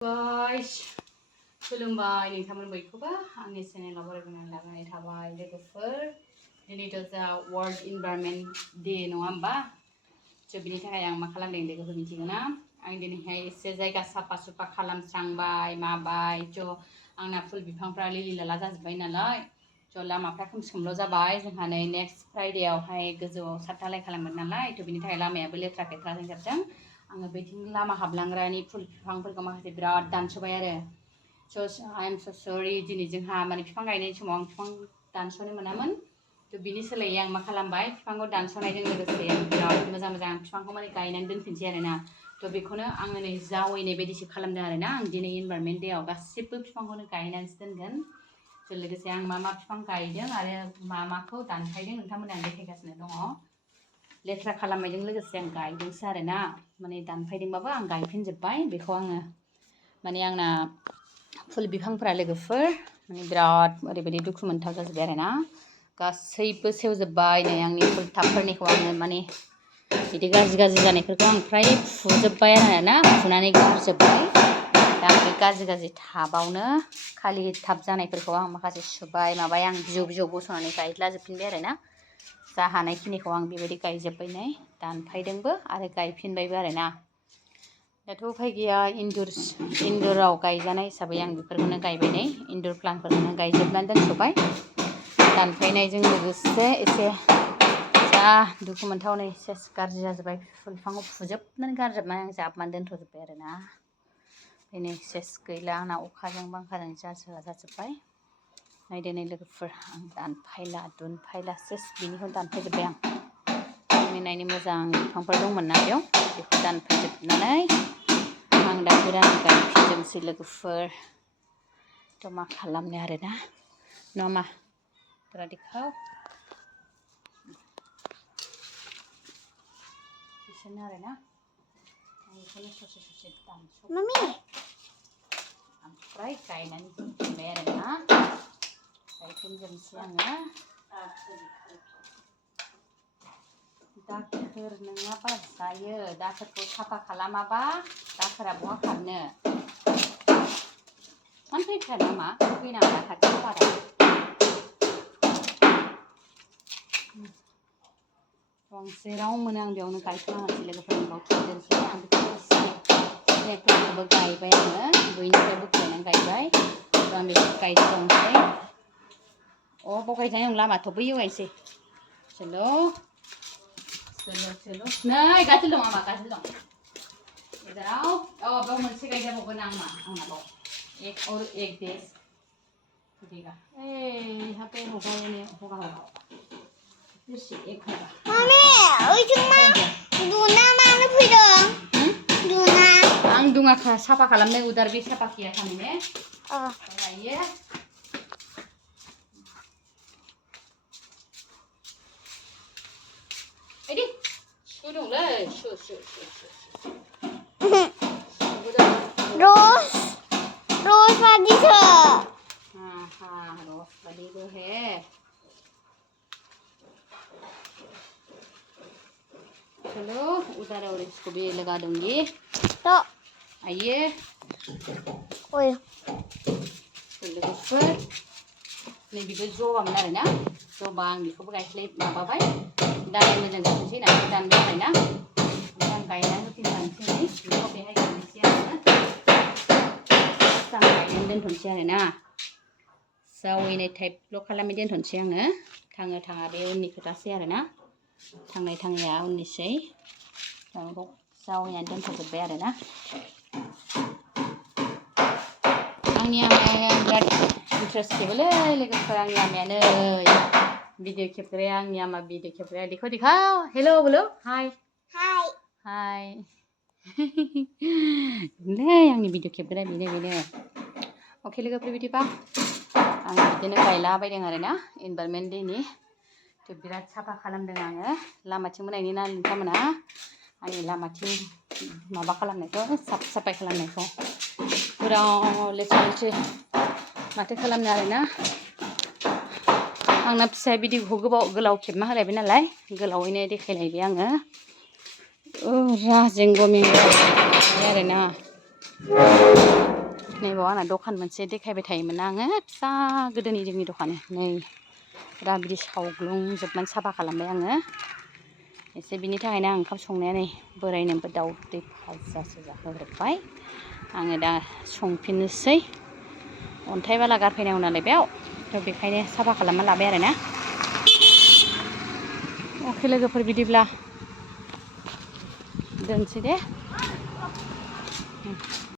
guys खुलुमबाय नोंथांमोन बयखौबो आंनि चेनेलाव बरायनानै लाबोनाय थाबाय लोगोफोर दिनैथ' जा वर्ल्ड इनभाइरनमेन्ट डे नङा होमबा स' बिनि थाखाय आं मा खालामदों लोगोफोर मिथिगौ ना आं दिनैहाय एसे जायगा साफा सुफा खालामस्रांबाय माबाय स' आंना फुल बिफांफ्रा लिलि लाला जाजोब्बाय नालाय स' लामाफ्रा खोमसोमल' जाबाय जोंहा नै नेक्स्ट फ्राइडेआवहाय गोजौआव सात धालाय खालामगोन नालाय थ' बिनि थाखाय लामायाबो लेथ्रा फेथ्रा जाजोबदों आङो बैथिं लामा हाबलांग्रानि फुल बिफांफोरखौ माखासे बिराद दानस'बाय आरो स' आइ एम स' सरि दिनै जोंहा माने बिफां गायनाय समाव आं बिफां दानस'नो मोनामोन थ' बिनि सोलायै आं मा खालामबाय बिफांखौ दानस'नायजों लोगोसे बिराद मोजां मोजां बिफांखौ माने गायनानै दोनफिनसै आरोना थ' बेखौनो आङो नै जावैनाय बायदिसो खालामदों आरोना आं दिनै इनभाइरनमेन्ट डेआव गासिबो बिफांखौनो गायनानैसो दोनगोन थ' लोगोसे आं मा मा बिफां गायदों आरो मा माखौ दानफायदों नोंथांमोना देखायगासिनो दङ लेथ्रा खालामनायजों लोगोसे आं गायदोंसो आरोना माने दानफायदोंबाबो आं गायफिनजोब्बाय बेखौ आङो माने आंना फुल बिफांफोरा लोगोफोर माने बिराद ओरैबायदि दुखु मोनथाव जाजोब्बाय आरोना गासैबो सेवजोब्बाय नै आंनि फुल टाबफोरनिखौ आङो माने बिदि गाज्रि गाज्रि जानायफोरखौ आं फ्राय फुजोब्बाय आरोना फुनानै गारजोब्बाय दा बे गाज्रि टाबावनो खालि टाब जानायफोरखौ आं माखासे सुबाय माबाय आं बिजौ बिजौ बस'नानै गायलाजोबफिनबाय आरोना जा हानायखिनिखौ आं बेबायदि गायजोब्बाय नै दानफायदोंबो आरो गायफिनबायबो आरोना दाथ' उफाय गैया इनडोराव गायजानाय हिसाबै आं बेफोरखौनो गायबाय नै इनडोर प्लान्टफोरखौनो गायजोबनानै दोनथ'बाय दानफायनायजों लोगोसे एसे जा दुखु मोनथाव नै सेस गाज्रि जाजोब्बाय फुल बिफांखौ फुजोबनानै गारजोबनानै आं जाबनानै दोनथ'जोब्बाय आरोना बेनो सेस गैला आंना अखाजों बांखाजों जाजोब्बाय नायदो नै लोगोफोर आं दानफायला दुनफायला सेस बिनिखौनो दानफायजोब्बाय आं नायनो मोजां बिफांफोर दंमोन ना बेयाव बेखौ दानफायजोबनानै आं दा गोदान गायफिनजोबसै लोगोफोर थ' मा खालामनो आरोना नङा मा रादिखाव बिसोरनो आरोना आं बेखौनो ससे दानस'बाय ओमफ्राय गायनानै दोनफिनबाय आरोना गायफिनजोबसै आङो दाखोर नङाबा जायो दाखोरखौ साफा खालामाबा दाखोरा बहा खारनो मानो फैखाया नामा फैनांला खाथियाव बारा आं जेराव मोनो आं बेयावनो गायथ'नांगोनसै लोगोफोरनि बाव दोनसै आं बेखौ एसे बिलाइफोरखौबो गायबाय आङो बयनिफ्राय बोख्लायनानै गायबाय आं बेखौ गायथ'नोसै बाव गायजानाय नंला माथ' बैयाव गायनोसै चलो नै गाजोल दं आमा गाजोल दं गेजेराव बेयाव मोनसे गायजाबावगोन आंना बाव एक और एक देश देगा यहाँ पे होगा फिर से एक होगा मामी ओइथिं मा दुना मानो फैदों दुना आं दुङाखा साफा खालामनो उदार बे साफा किया था मैंने ये Edi, suruh lah, रोज वाली छ हाँ रोज वाली तो है चलो उधर और इसको भी लगा दूंगी तो आइए ओए चलो फिर नहीं बिको जो हमला है ना जो बांग बिको गाइसले माबाबाय दालाय मोजां जाथोंसै ना दानबाय ना मोजां गायना होफिननोसै बेखौ बेहाय गायनोसै आङो मोजां गायनानै दोनथ'नोसै आरोना जावैनाय टाइपल' खालामनानै दोनथ'नोसै आङो थाङो थाङा बे उननि खोथासै आरोना थांनाय थाङैया उननिसै बेखौ जावैनानै दोनथ'जोब्बाय आरोना आंनि आमाया बिराद इन्टारेस्टेबलै लोगोफोर आंनि आमायानो वीडियो खेबग्राया आंनि आमा वीडियो खेबग्राया देखो दिखाओ हेलो बोलो हाय हाय हाय नै आंनि वीडियो खेबग्राया बेनो अके लोगोफोर बिदिबा आं बिदिनो गायलाबायदों आरोना इनभाइरनमेन्ट डेनि थ' बिराद साफा खालामदों आङो लामाथिं मोनायनि ना नोंथांमोना आंनि लामाथिं माबा खालामनायखौ साफ साफाय खालामनायखौ बिराद लेथ्रा माथो खालामनो आरोना आंना फिसाया भिडिअखौ गोलाव खेबना होलायबाय नालाय गोलावैनो देखायलायबाय आङो राजें गमिं आरोना नैबाव आंना दखान मोनसे देखायबाय थायोमोन आङो फिसा गोदोनि जोंनि दखान नै दा बिदि सावग्लुंजोबनानै साफा खालामबाय आङो एसे बिनि थाखायनो आं ओंखाम संनाया नै बोरायनोबो दाउदै भाजासो जाहोहरबाय आङो दा संफिननोसै अन्थाइ बाला गारफैनांगौ नालाय बेयाव थ' बेखायनो साफा खालामना लाबाय आरोना अके लोगोफोर बिदिब्ला दोनसै दे